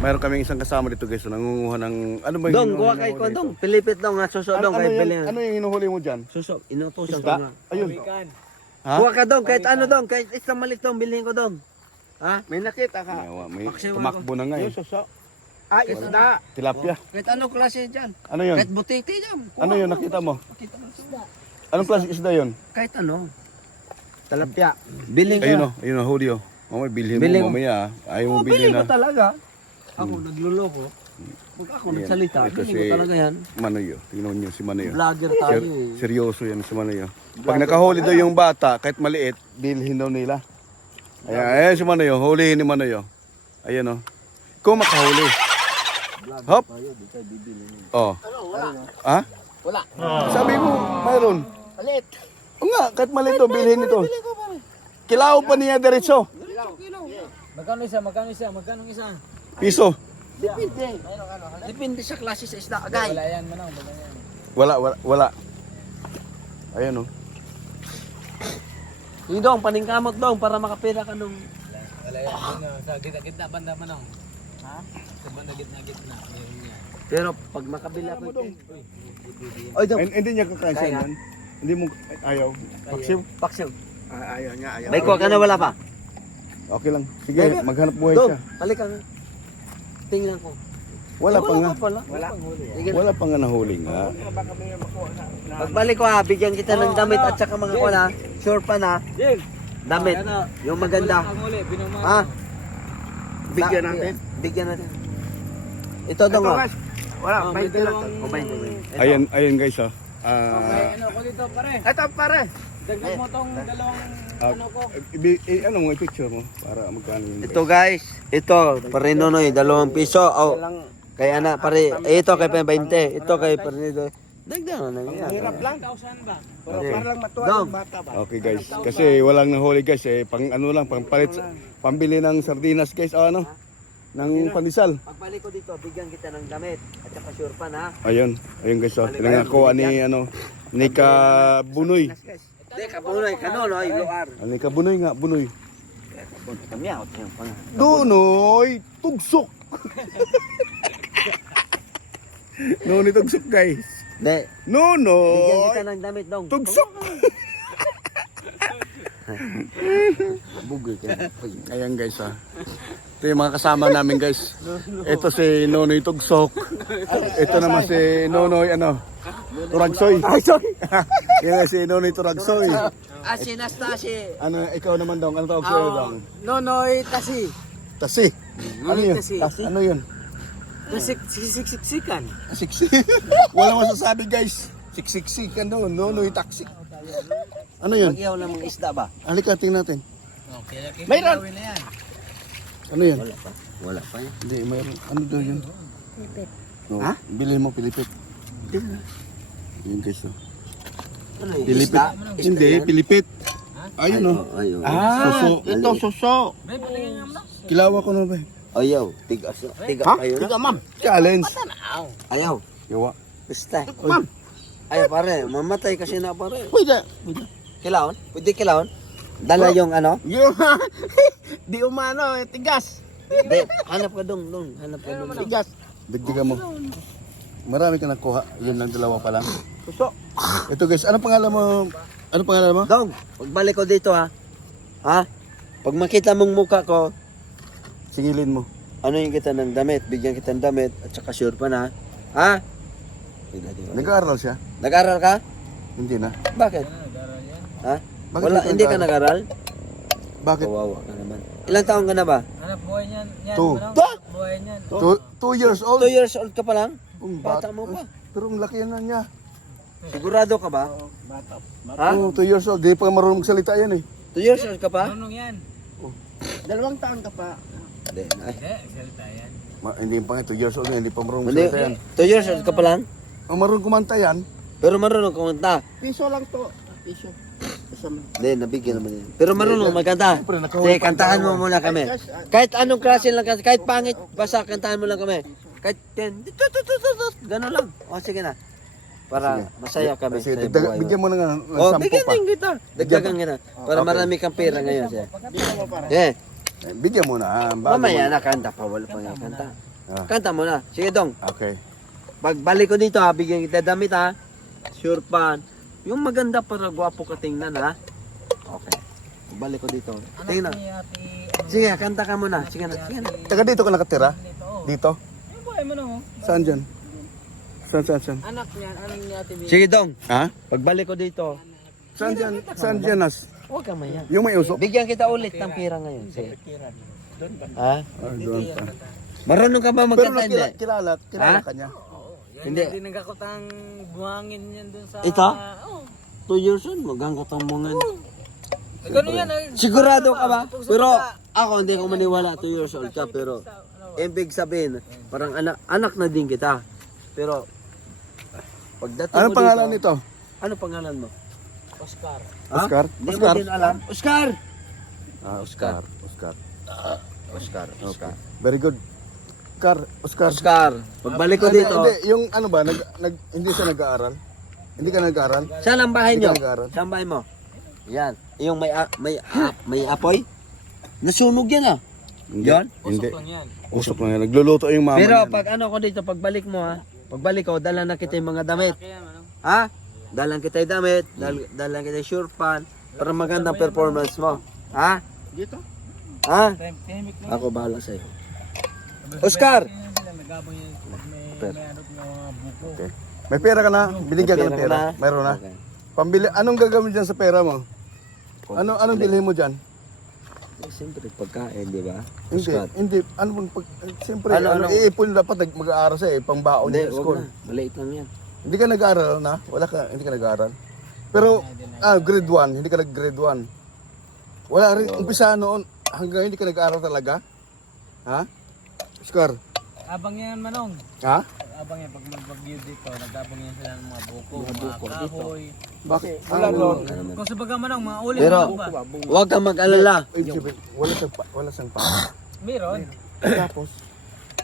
mayroon kaming isang kasama dito guys, so nangunguha ng ano ba Dong, kuha kay ko dong. Pilipit dong nga suso dong kay Bilin. Ano yung hinuhuli mo diyan? Suso, inutusan ko Isda? nga. Ayun. Ha? Kuha ka dong, kahit ano dong, kahit isang maliit dong, bilhin ko dong. Ha? May nakita ka. May Paksiw tumakbo na nga eh. Yung suso. Ah, isda. Tilapia. Kahit ano klase dyan. Ano yun? Kahit butiti dyan. Kuha Ano yun ko. nakita mo? Nakita mo isda. Anong klase isda yun? Kahit ano. Talapya. Bilhin ka. Ayun o, huli o. Mamaya bilhin Bilhin mo mo. mamaya. Ayaw mo Bilhin bilhin ko na. talaga. Ako nagluloko. Pag ako Yan. nagsalita, Ito bilhin si- ko talaga yan. Manoyo. Tingnan niyo si Manoyo. Vlogger tayo eh. Seryoso yan si Manoyo. Pag nakahuli daw yung bata, kahit maliit, bilhin daw nila. Ayan si Manoyo. Hulihin ni Manoyo. Ayan o. Kung makahuli. Hop. Oh. Ha? Wala. Sabi mo, mayroon. Palit. O nga, kahit maliit daw, bilhin ito. Kilaw pa niya diretso. Magkano isa? Magkano isa? Magkano isa? Piso. Depende. Depende sa klase sa isda. Agay. Wala yan manang. Wala. Ayan o. Hindi dong, paningkamot dong para makapira ka nung... Wala yan, sa gitna-gitna banda manong. Ha? Sa banda gitna-gitna. Pero pag makabila ko... Oy dong, Hindi niya kakansya Kaya. yan. Hindi mo ayaw. Paksiw. paksiw. Ayaw niya, ayaw. May kuha ka na wala pa? Okay lang. Sige, maghanap buhay Dong, siya. balik ka nga. Tingnan ko. Wala pa nga. Wala. Sige. Wala pa nga nahuli nga. Pagbalik ko bigyan kita ng damit at saka mga kuha na. Sure pa na. Damit. Yung maganda. Ha? Bigyan natin. Bigyan natin. Ito dong Ito, oh. guys. Wala, 20 lang. Kumain. Ayun guys oh. Ano ko dito pare? Ito pare. Dagdag mo tong dalawang ano ko. Ano mo i-picture mo para magkano yun. Ito guys. Ito. Parinonoy. 2 piso. Oh. Kay anak pare. Ito kay 20. Ito kay parinonoy. Dagdag na yan. Hirap lang. 1,000 ba? Para lang matuwa Dong. yung bata ba? Okay guys, kasi walang nahuli guys eh, pang ano lang, pang palit, pambili ng sardinas guys, ano, ng pandesal. Pagbalik ko dito, bigyan kita ng damit. At saka sure pa na. Ayun guys oh, pinangako ni ano, ni Kabunoy. Hindi, kapunay ka no, no, luar. Ni Kabunoy nga, Bunoy. Kami out yung pang. Dunoy, tugsok. Nunoy tugsok guys. Hindi, bigyan Nunoy, kita ng damit dong. tugsok. Bugay ka. Ayan guys ah. Ito yung mga kasama namin guys. Ito si Nonoy Tugsok. Ito naman si Nonoy ano, Turagsoy. Ay sorry. Yan si Nonoy Turagsoy. Asinasta si. Ano ikaw naman dong? Ano tawag sa'yo dong? Nonoy Tasi. Tasi. Ano yun? Tasi. Ano yun? Siksikan. Siksi. Wala masasabi guys. Siksiksikan doon. Nonoy Taksi. Ano yun? Magyaw ng mga isda ba? Halika tingnan natin. Okay, Mayroon. na yan. Ano yun? Wala pa. Wala pa yan. Hindi, mayroon. Ano daw yun? Pilipit. No, Ha? bilhin mo pilipit. Yun guys oh. Ano yun? Pilipit. Isda? Hindi, yan? pilipit. Ayun oh. Ayaw. Suso. Ito suso. May palagyan nga mo. Kilawa ko na ba? Ayaw. Tigas. Tiga Ha? kayo na. Tiga ma'am. Challenge. Ayaw. Yawa. Basta. Ma'am. Ayaw pare. Mamatay kasi na pare. Pwede. Kilaon? Pwede kilaon? Dala yung ano? Yung di umano, tigas. Hindi. Hanap ka dong. Hanap ka dong. Tigas. Dagdagan mo. Marami ka nakuha. Yan lang dalawa pa lang. Suso. Ito guys, ano pangalan mo? Ano pangalan mo? Dong, pagbalik ko dito ha. Ha? Pag makita mong mukha ko, Singilin mo. ano yung kita ng damit? Bigyan kita ng damit at saka sure pa na. Ha? Nag-aaral siya? Nag-aral ka? Hindi na. Bakit? Ha? Bakit Wala, hindi ka nag-aral? Bakit? Kawawa ka naman. Ilang taon ka na ba? Hanap buhay niyan. Yan, Two. manong. Buhay niyan. 2 years old? 2 years old ka pa lang? Bata Bata mo pa. Pero ang laki na niya. Sigurado ka ba? Ha? Oo, 2 years old. Di pa marunong magsalita yan eh. 2 years old ka pa? Manong yan. 2 taon ka pa. Hindi. Ay. Hindi, salita yan. Hindi pa nga 2 years old. Hindi pa marunong Hindi. magsalita yan. 2 years old ka pa lang? Ang marunong kumanta yan. Pero marunong kumanta. Piso lang to. Piso. Kasama. Hindi, nabigyan naman yun. Pero marunong magkanta. Siyempre, nakahuli Sige, pa kantahan mo tayo. muna kami. Kahit anong klase lang kasi, kahit pangit, basta kantahan mo lang kami. Kahit gano'n lang. O sige na. Para masaya kami Sige, sa buhay mo. bigyan mo na nga ng O, 10 bigyan pa. din kita. Dagdagan kita. Para Okay. marami kang pera ngayon siya. Bigyan mo para. Yeah. Bigyan mo na. Bago Mamaya na kanta pa, wala pang kanta. Ah. Kanta mo na. Sige dong. Okay. Pagbalik ko dito ha, bigyan kita damit ha. Sure pan. Yung maganda para gwapo ka tingnan ha. Okay. Balik ko dito. Tingnan. Sige, kanta ka muna. Sige na. Sige na. Taga dito ka nakatira? Dito? Yung buhay mo na mo. Saan dyan? Saan? Anak niya, anak ni Ate Bea. Sige dong. Ha? Pagbalik ko dito. Saan dyan, Nas? Huwag ka mayan. Yung may usok? Bigyan kita ulit ng pira ngayon. Sige. Ha? Ah, doon pa. Marunong ka ba Pero magkanta? Hindi. kilala Ha? ka niya. Hindi. Hindi nagkakotang buhangin yan dun sa... Ito? Oo. 2 years old, magangkot ang mga. Ganun yan. ay. Sigurado ka ba? Pero ako hindi ko maniwala 2 years old ka, pero ibig sabihin, parang anak na din kita. Pero pagdating Anong mo pangalan dito, nito? ano pangalan mo? Oscar. Ha? Oscar? Hindi mo Oscar? din alam. Oscar! Oscar. Okay. Very good. Oscar. Oscar, pagbalik ko Hindi, dito, Hindi, yung ano ba, hindi siya nag-aaral? Hindi ka nag-aaral? saan ang bahay Hindi nyo? ka nag-aaral? Saan bahay mo? Yan. Yung may apoy? Nasunog yan ah. Yan? Hindi. Usok lang yan. Usok lang yan. Nagluluto yung mama Pero niyan. pag ano ko dito, pagbalik mo ha, pagbalik ko, dala na kita yung mga damit. Kaya ano? Ha? Dalang kita yung damit, dalang kita yung sure pan, para magandang performance mo. Ha? Dito? Tahimik Ha? na. Ako bahala sa'yo. Oscar! Nagabang yan. May ano ng mga buko. Okay. May pera ka na? Binigyan ka ng pera? Mayroon na? Okay. Pambili, anong gagawin dyan sa pera mo? Anong bilhin mo dyan? Eh, siyempre, pagkain, di ba? Hindi, Oscar. hindi. Ano bang siyempre, Ano? iipon dapat mag-aaral siya eh, pangbaon Hindi, niya sa huwag school. na. Maliit lang yan. Hindi ka nag-aaral na? Hindi ka nag-aaral. Pero, grade 1, hindi ka nag-grade 1. Wala rin, umpisa noon, hanggang hindi ka nag-aaral talaga? Ha? Oscar? Abang yan, Manong. Ha? Abang yan, pag magbagyo dito, nagabang yan sila ng mga buko, mga kahoy. Bakit? Wala doon. Kung sa baga, Manong, mga uling Pero, ba? huwag kang mag-alala. Wala siyang pa. Meron. Tapos,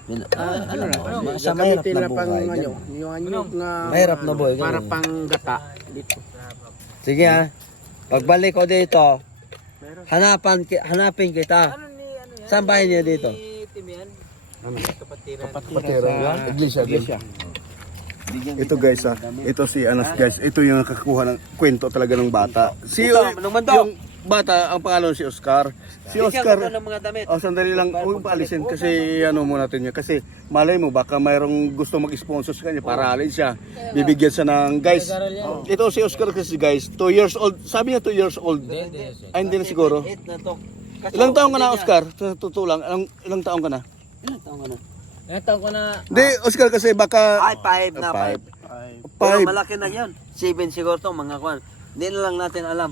Alam mo, sa mahirap Gagamitin na na pang buhay. ano, ganun. yung anyog na Mahirap na buhay. para ganun. pang gata. Dito. Sige ha. Pagbalik ko dito, hanapin kita. Ano ni, ano yan? Saan bahay niya dito? Ni Timian? Ano? Kapatiran. patera. Iglesia. Ito guys ito si Anas guys. Ito yung nakakuha ng kwento talaga ng bata. Yung bata, ang pangalan si Oscar. Si Oscar, ng mga damit. sandali lang, huwag paalisin kasi ano mo natin niya. Kasi malay mo, baka mayroong gusto mag-sponsor sa kanya, paralin siya. Bibigyan siya ng, guys, ito si Oscar kasi guys, 2 years old. Sabi niya 2 years old. Ay, hindi na siguro. Ilang taong ka na, Oscar? Sa totoo lang, ilang taong ka na? Ilang taon ka na? Nataw ko na, Hindi, Oscar kasi baka... Ay, 5 na. 5. Ay, Pero 5. malaki na yan. 7 siguro to, mga kwan. Hindi na lang natin alam.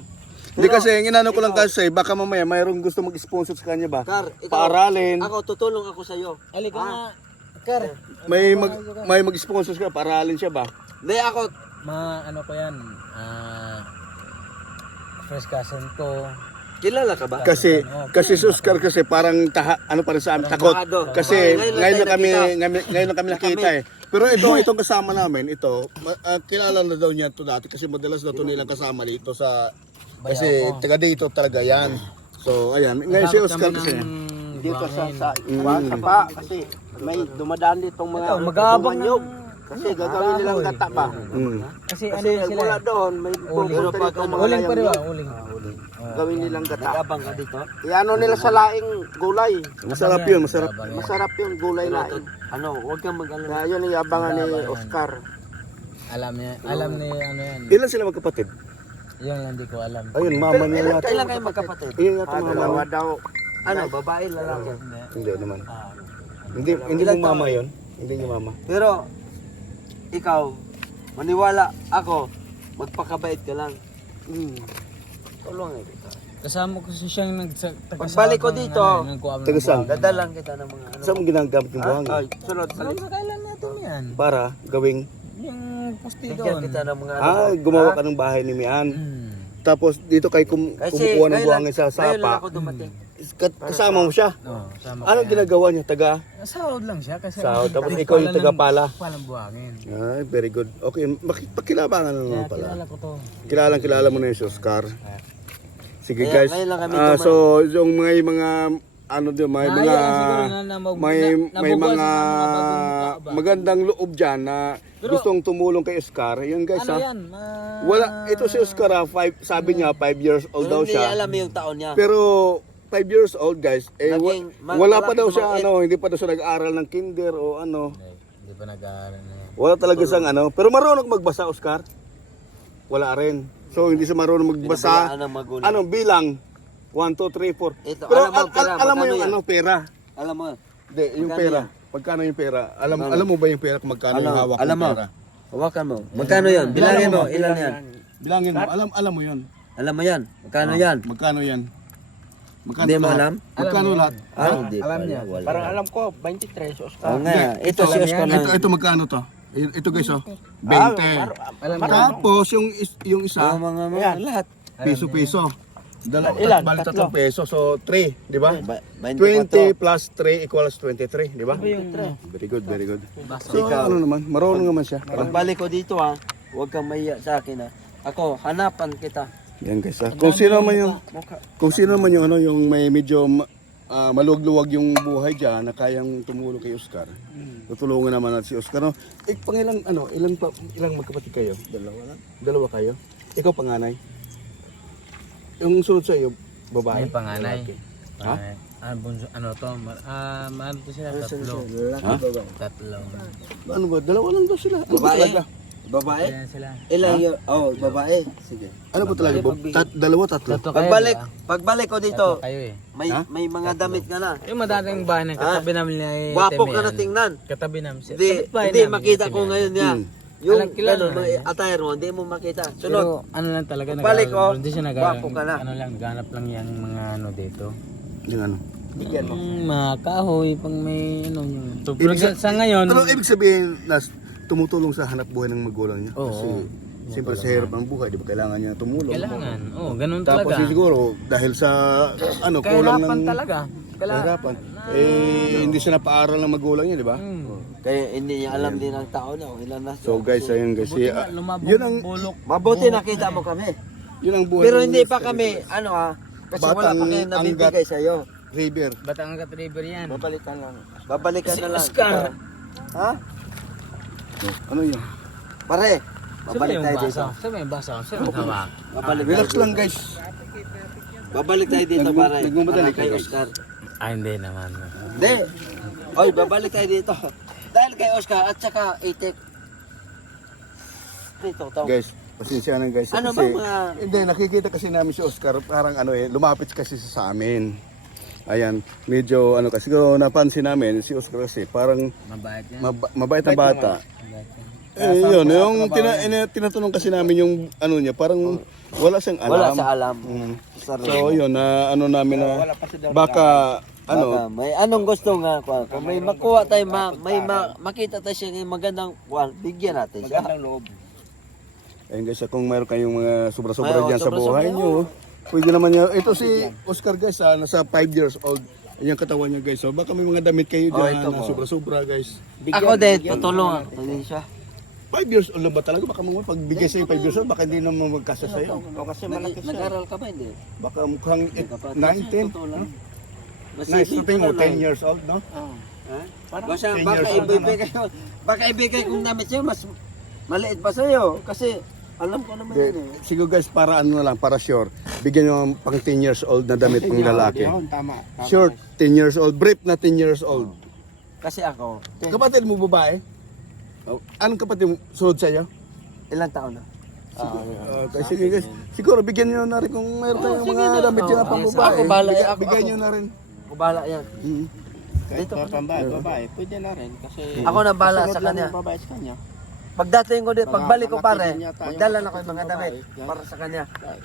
Hindi kasi, ang inano ko lang kasi, baka mamaya mayroong gusto mag-sponsor sa kanya ba? Kar, ikaw, Paaralin. ako, tutulong ako sa'yo. alika nga. Kar. May mag-sponsor ka, paaralin siya ba? Hindi ako, Ano ko yan, first cousin ko. kilala ka ba? Kasi si Oscar kasi parang ano para sa amin takot. Bahado. Kasi Ngayon ngayon na kami nakita eh. Pero itong kasama namin, kilala na daw niya to dati kasi madalas na to nilang kasama dito sa kasi taga dito talaga yan. So ayan, ngayon si Oscar kasi. dito sa pa kasi may dumadaan ditong mga Ito, mag-aabang anyog. ng- Kasi gagawin nilang gata pa. Kasi ano Kasi yan sila? mula doon may pupunta pag dito mga Uling pa rin ba? layang-layang. Uling. Gawin nilang gata. Nag-abang ka dito? Iano nila sa laing gulay. Masarap 'yun, masarap. Masarap yung gulay laing. Ano, huwag kang mag-alala. Kaya yun ang yabangan ni Oscar. Alam ni ano yan. Ilan sila magkapatid? Yung hindi ko alam. Ayun, mama niya yata. Kailan kayo magkapatid? Ayun yata mama. Dalawa daw. Ano, babae, lalaki? Hindi naman. Hindi mo mama 'yon. Hindi niya mama. Pero, ikaw, maniwala ako, magpakabait ka lang. Tulungan kita. Kasama ko siyang Pagbalik ko dito, Taga saan? dadalang kita ng mga ano. Saan mo ginagamit yung buhangin? Ay, sunod. Ano sa kailan natin yan? Para gawing Yung posti Bigyan doon. kita ng mga ano. gumawa ka ng bahay ni Mian. Tapos dito kay kumukuha ng buhangin sa ngayon lang sapa. ako dumating. Kasama mo siya. No, sama Anong ginagawa niya? Taga? Sahod lang siya kasi Sahod. Tapos ikaw yung taga-pala. Palang buhangin. Ay, very good. Okay, pakilabangan na naman pala. Kilala ko to. Kilala mo na yung si Oscar. Sige Kaya guys. ngayon lang kami So yung mga ano din, may Ah, mga yan, siguro na may nabubuhay mga sa mga bagong mukha ba? magandang loob diyan na Pero- gustong tumulong kay Oscar. Yun guys Ano ha. yan? Wala, ito si Oscar ha, sabi niya 5 years old Pero daw hindi siya. alam yung taon niya. Pero 5 years old guys, Naging wala pa malaki daw siya maliit. hindi pa daw siya nag-aaral ng kinder o ano. Hindi pa nag-aaral na yan. Wala talaga siyang ano, pero marunong magbasa Oscar. Wala rin. So hindi siya marunong magbasa. Pinabayaan ng magulang. Ano bilang 1 2 3 4. Ito, Pero alam mo, pera, alam mo magkano yung yan? ano, pera. Alam mo, Hindi, yung Magkano pera. yan? Magkano yung pera? Alam mo ba yung pera kung magkano yung hawak alam ng mo. pera? Hawakan mo. Magkano yan? Bilangin mo, ilan yan? Bilangin mo, alam mo yun. Alam mo yan? Magkano yan? Magkano yan? Magkano Hindi mo lahat? alam? Magkano lahat? Hindi alam pala, niya. wala. Parang alam ko, 23 Oscar. Oo nga, ito si Oscar na. Ito magkano to? Ito guys oh. 20. Tapos yung isa, Mga lahat. piso-piso. Ilan? Bali Tatlo. 3 peso. So 3, di ba? 24. 20 plus 3 equals 23, di ba? Very good, very good. So ano naman, marunong naman siya. Pagbalik ko dito ha, huwag kang mahiya sa akin ha. Ako, hanapan kita. Yan guys ah. Kung sino naman yung ano yung may medyo maluwag-luwag yung buhay diyan na kayang tumulong kay Oscar. Tutulungan naman natin si Oscar. No? Pangilang ilang magkapatid kayo? Dalawa kayo. Ikaw panganay. Yung sunod sa iyo, babae. Yung panganay. Ha? Ano to? Ano to sila? Tatlo. Ha? Tatlo. Ano ba? Dalawa lang daw sila. Ano ba Babae? talaga? Babae? Ayan sila. Ilan yun? Oh, babae. Sige. Ano ba talaga? Dalawa, tatlo. Tatlo kayo, Pagbalik, ba? pagbalik ko Tatlo dito, kayo eh. may mga damit ka na. Yung madating bahay ng katabi namin ni Gwapo Teme, ka na ano, tingnan. Katabi namin siya. Hindi, Kapitbahay hindi namin makita ni ko Teme. ngayon niya. Hmm. Yung Alam, kilala gano'n, na may niya. attire mo, hindi mo makita. Sunod. Pero ano lang talaga, Balik, oh. hindi siya Gwapo ka na. ano lang, ganap lang yung mga ano dito. Yung ano. Bigyan mo. Mga kahoy, pang may ano yung... Pero Ibig sa ngayon, Ano ibig sabihin na tumutulong sa hanap buhay ng magulang niya? Oo. Kasi siyempre sa hirap ng buhay, di ba kailangan niya tumulong? kailangan. Oo, ganun Tapos talaga. siguro dahil sa ano kulang Kahirapan ng talaga. kahirapan. Hindi siya napaaral ng magulang niya, di ba? Kaya hindi niya alam din ang tao na. Ilan na So guys, ayun guys. Lumabog Yun ang bulok. Mabuti nakita mo kami. yun ang buhay. Pero ng hindi pa Oscar, kami, guys. ano ha, kasi wala Batang pa kayo nabibigay sa'yo. River. Batangas River yan. Babalikan lang. Babalikan na lang. Oscar. Ha? Ano yun? Pare, Saan babalik yung tayo dito. basa? Saan yung basa? Saan yung hawak? Babalik Relax tayo lang dito. guys. Babalik tayo dito, pare. Nagmamadali Para kay kayo. Oscar. Ah, hindi naman. Hindi. Oy, babalik tayo dito. Dahil kay Oscar at saka Itik. Dito, tao. Guys, pasensya na guys. Ano Kasi- ba mga... Hindi, nakikita kasi namin si Oscar, parang ano lumapit kasi sa amin. Ayan, medyo ano kasi kung napansin namin si Oscar kasi parang Mabait yan. mabait na bata. Mabait yan. Yun, yung tinatanong kasi namin yung ano niya, parang wala siyang alam. Wala sa alam. So yun, na ano namin na baka ano, Baka may anong gusto nga kung may makuha tayo makita tayo siya ng magandang bigyan natin siya. Magandang loob. ayun guys, kung mayroon kayong mga sobra-sobra Mayroon, dyan sa sobra-sobra, buhay nyo, pwede naman nyo. Ito si Oscar guys, nasa 5 years old. Ayan yung katawan niya guys. So baka may mga damit kayo dyan ito na po. sobra-sobra guys. Ako din, tutulong. Hindi siya. 5 years old lang ba talaga? Baka mga pagbigay sa'yo 5 years old, baka hindi naman magkasa sa'yo. O kasi malaki siya. Nag-aral ka ba hindi? Baka mukhang 9, 10. Tutulong. Nice, so tingin mo, 10 years old, no? Basta 10 baka years old ibigay kong damit sa'yo, mas maliit pa sa'yo. Kasi alam ko naman yun eh. Siguro guys, para ano na lang, para sure. Bigyan nyo pang 10 years old na damit pang lalaki. Yun, tama. Short, 10 years old. Brief na 10 years old. Kasi ako, Kapatid mo babae? Anong kapatid mo sunod sa'yo? ilang taon na? Sige guys, siguro bigyan nyo na rin kung mayroon tayong mga damit dyan na pang babae. Ako, bahala, ako. Bigyan nyo na rin. Kubala yan. Kahit babae, pwede na rin. Kasi Ako na bahala kasunod sa lang kanya. ng babae sa kanya. Pagdating ko din, pagbalik ko mga pare, tigil yata yung magdala na ko yung mga babae. damit Yan. para sa kanya.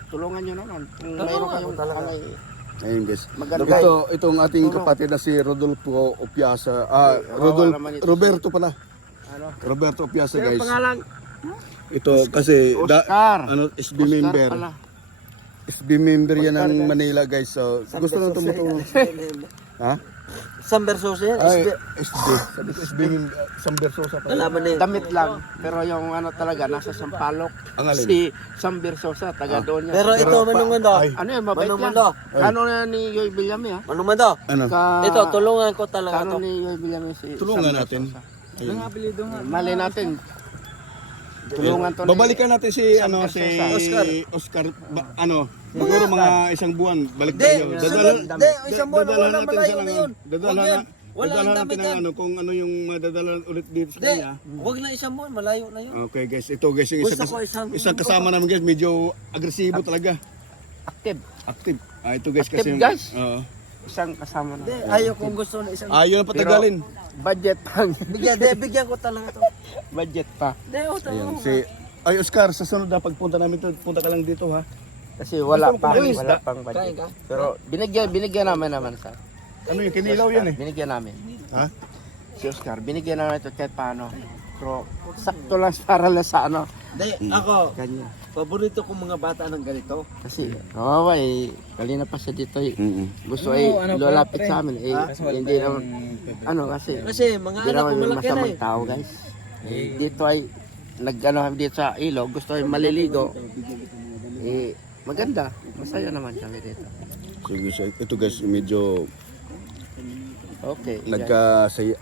Tulungan nyo naman. Kung Tulungan mayroon kayong ko talaga. alay. Ayun guys. Maganda. Itong ating kapatid na si Rodolfo Opiasa. naman ito. Roberto pala. Ano? Roberto Opiasa guys. Pangalan? Ito kasi Oscar. SB member. pala. SB member yan ng Manila guys. So gusto nang tumutulong. Ha? Sam Versosa yan. Ay, SB. Sabi ko SB yung Sam Versosa pa. Kalaban na yun. Damit lang. Pero yung ano talaga, nasa Sampalok. Ang alin? Si Sam Birsosa, taga doon yan. Pero ito, Manong Mando. Ay. Ano yan, mabait Manong yan. Mando. Ano na ni Yoy Villame ha? Manong Mando. Ano? Ito, tulungan ko talaga Ano to. ni Yoy Villame si Tulungan Sam natin. Birsosa. Ayun. Mali natin. Tulungan to Babalikan natin si Sam ano si Versosa. Oscar ano siguro mga isang buwan balik Hindi, tayo. sunod. Hindi, isang buwan, dadalhan wala natin malayo sa na yun. Dadalhan Wag yan. na. Wala Dadalhan ang natin damit ng yan. ano kung ano yung madadalhan ulit dito sa Hindi, kanya. wag na isang buwan, malayo na yun. Okay guys, ito guys yung Gusto ko isang kasama namin guys, medyo agresibo talaga. Active. Active. Ito guys Active, kasi guys. Oo. Isang kasama na. Hindi, ayaw kong gusto na isang... Ayaw na patagalin. Budget pa. Bigyan ko talaga to. Budget pa. Hindi, ito. Ayan, ay Oscar, sa sunod na pagpunta namin to, punta ka lang dito ha. Kasi wala Gusto mo pa. kumain Wala isda? pang Kain budget. ka? Pero binigyan naman sa Ano yung kinilaw yan eh. Binigyan namin. Ha? Si Oscar, binigyan namin ito kahit paano. Pero sakto lang para lang sa ano. Hindi, ako, Kanya. paborito kong mga bata ng ganito. Kasi, kawawa eh, kanina pa siya dito eh. Gusto Ano, lulapit sa amin eh. Hindi naman, ano kasi, Kasi mga hindi anak ko naman malaki na masamang eh. tao guys. Dito ay, nag-ano dito sa ilog, gusto ay maliligo. Eh, maganda. Masaya naman kami dito. Sige, ito guys, medyo Okay.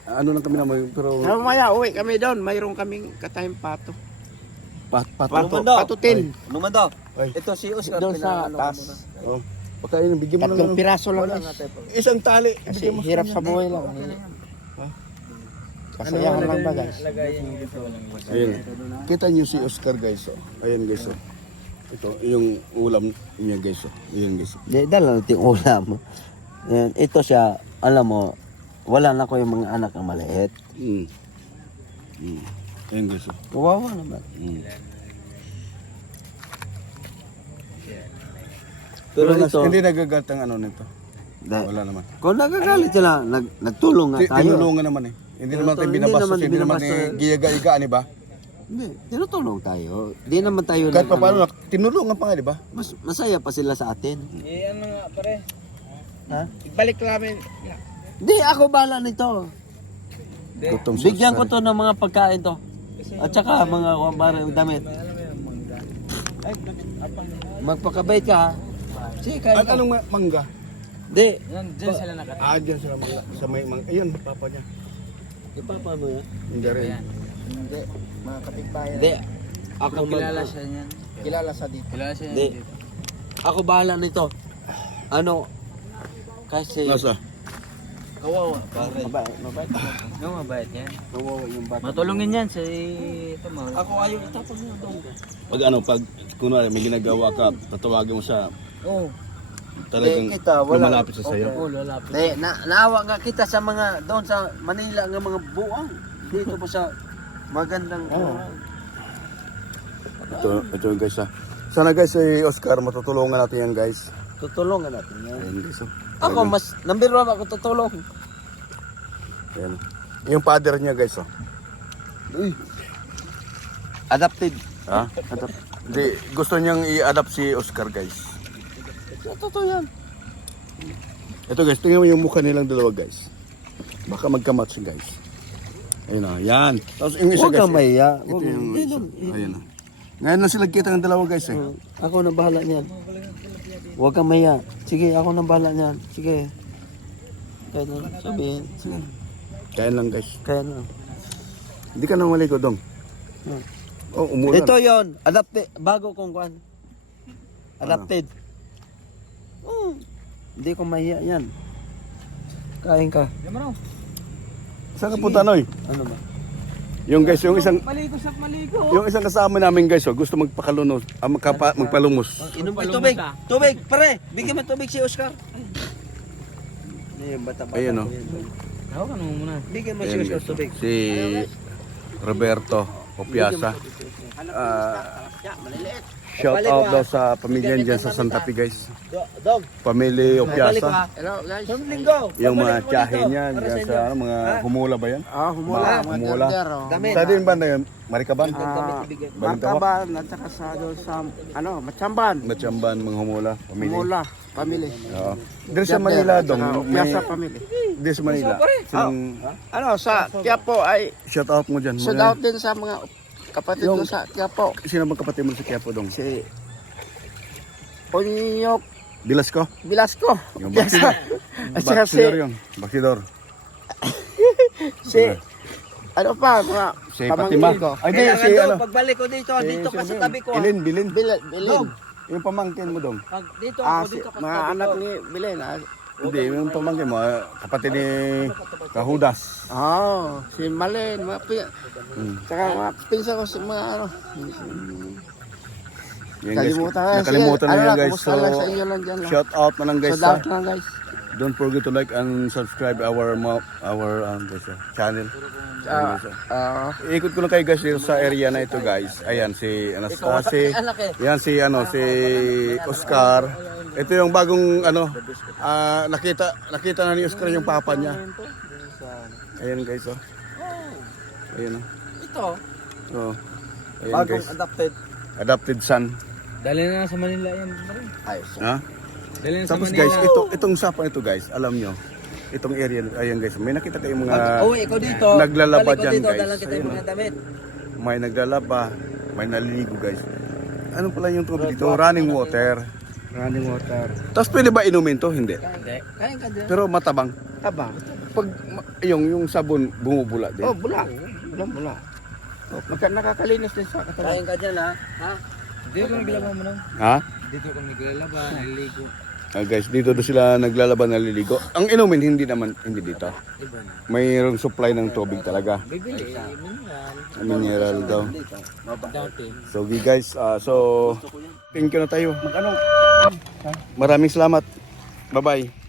ano lang kami naman, pero Pero maya, uwi kami doon. Mayroon kaming katayang pato. pato. Patutin. Ano man daw? Ay. Ito si Oscar. Doon sa pinaano ko taas. muna. Oh. Pagkain, bigyan mo na Tatlong lang. piraso lang Wala guys. nga tayo. Isang tali. Kasi Bigyan mo hirap sa buhay lang. Kasayahan lang ba guys? Ayan. Kita niyo si Oscar guys. Oh. Ayan guys. Oh. Ito, yung ulam niya guys. Oh. Ayan guys. Di, dala natin ulam. Yan, ito siya, alam mo, wala na ko yung mga anak na maliit. Ayan guys. Oh. Kawawa naman. Pero ito, Hindi nagagat ang ano nito. di, Wala naman. kung nagagalit sila, nagtulong nga tayo. Tinulungan naman eh. Hindi naman tayo Hindi binabastos, naman hindi naman binabastos. giyaga-igaan, di ba? Hindi, tinutulong tayo. Di naman tayo Kahit nag- pa paano, tinulungan pa nga, di ba? masaya pa sila sa atin. ano nga pare? Ha? Balik namin. Hindi, ako bahala nito. Gutom si Bigyan ko Oscar. to ng mga pagkain to. At saka mga kumbara damit. Magpakabait ka ha. Sige, kain ka. Anong mangga? Hindi. Diyan sila nakatira. Diyan sila mangga. Sa may mangga. Ayun, papa niya. Ipapa mo yan. Hindi rin. Hindi, mga kapitbayan. Hindi. Ako Kilala siya niyan. Kilala sa dito. Kilala siya Hindi. niyan. Ako bahala nito. Ano? Kasi Nasa? kawawa. Pare. Mabait. No, mabait yan. Kawawa yung bata. Matulungin yan si ito mo. Ako ayaw itapon mo doon. Pag kunwari may ginagawa ka, tatawagin mo siya, Oo. talagang Kita, wala. lumalapit sa sayo. Oo, lalapit. Hindi, naawa nga kita sa mga doon sa Manila nga mga buang. Dito pa sa magandang Ito guys ha. Sana guys, si Oscar, matutulungan natin yan guys. tutulungan natin yan. Ayan guys. Oh. Ako, mas number 1 ako tutulong. Ayan. Yung father niya guys. Oh. Adapted. Ha? Hindi, gusto niyang i-adapt si Oscar guys. Totoo yan. Ito guys, tingnan mo yung mukha nilang dalawa guys. Baka magkamatch guys. Ayun na, yan. Tapos yung isa Huwag guys. kang mahiya. Ito yung isa. Ayun na. Ngayon na sila kita ng dalawa guys eh. Ako na bahala niyan. Huwag kang mahiya. Sige, ako na bahala niyan. Sige. Kaya na, sabihin. Sige. Kaya lang guys. Kaya na. Hindi ka nang maligo dong. Hmm. Oh, umulan. Ito yon, adapted. Bago kong kwan. Adapted. Hindi ko mahiya yan. Kain ka. Saan ka punta Noy? Ano ba? Yung guys, yung isang Maligo sa maligo. yung isang kasama namin guys, oh, gusto magpakalunos, magpalumos. Inom ka tubig. Tubig, pare. Bigyan mo tubig si Oscar. Ay, bata-bata. Ayun, oh. Hawakan mo muna. Bigyan mo si Ayan, Oscar guys, oh. tubig. Si Roberto Opiasa. Shout out daw sa pamilya dyan sa Santa Fe guys. Dog. Pamilya Balik Opiasa. ka. Hello guys. Sa linggo. Yung mga Babalik mo tiyahe dito. niya, Para dyan sa sa inyo. ano, mga humula ba yan? Humula. Mga humula. Damit. Sa din ba na yun? Marikaban? Damit ibigay. Markaban at saka sa doon sa Machamban. Matsamban, mga humula. Pamilya. Humula. Family. Oo. Dito sa Manila dong, may Piazza Family. dito sa Manila. Sinong Ano, sa Quiapo ay shout out mo diyan? shout out din sa mga kapatid ko sa Quiapo. Sino bang kapatid mo sa Quiapo dong? Si Onyok Bilasco? Velasco. Yung Yes. At saka si, Baksidor yung. Baksidor. si, ano pa, mga Si pamangkin Fatima. ko. Ay, di, Kailangan si daw, ano. pagbalik ko dito, dito ka sa tabi ko. Bilin, Bilin. Bilin. Yung pamangkin mo dong. Pag dito Ah, ako, si, dito ka sa mga tabi anak ko. ni Bilin. Hindi, yung pamangkin mo, kapatid ni Kahudas. Si Malen, mga Hmm. tsaka mga pinsa ko sa mga ano. Yan, guys. Kalimutan na. Nakalimutan na yan guys. Kumusta lang sa inyo lang dyan lang. Shout out na lang guys. Shout out lang guys. Don't forget to like and subscribe our channel. Ikot ko lang kayo guys dito sa area na ito guys. Ayan si Anastasia. Yan si si Oscar. Ito yung bagong nakita na ni Oscar yung papa niya. Ayan guys oh. Ayan oh. Ito, Oh. Ayan bagong guys. adopted. Adopted son. Dali na sa Manila yan. Ayos. Ha? Dali na sa Tapos Manila. guys, itong sapa ito guys, alam nyo, itong area, ayan guys, may nakita kayong mga Uwi ko dito. naglalaba balik ko dyan dito, guys. dalang kita yung Ayun, mga damit. may naglalaba, may naliligo guys. Ano pala yung tubig dito? Running water. Running water. Tapos pwede ba inumin to? Hindi. Hindi. Kain ka dyan. Pero matabang. Tabang. Pag yung sabon bumubula din. Oh, bula. Bula. Oh, nakakalinis din sa katawan. Kain ka dyan ha. Ha? Dito kami naglalaba mo nang. Ha? Dito kami naglalaba, naliligo. Guys, dito do sila naglalaba, naliligo. Ang inumin hindi dito. Iba na. Mayroong supply ng tubig talaga. Bibili. Mineral. Mineral daw. Dati. So we guys, thank you na tayo. Maraming salamat. Bye-bye.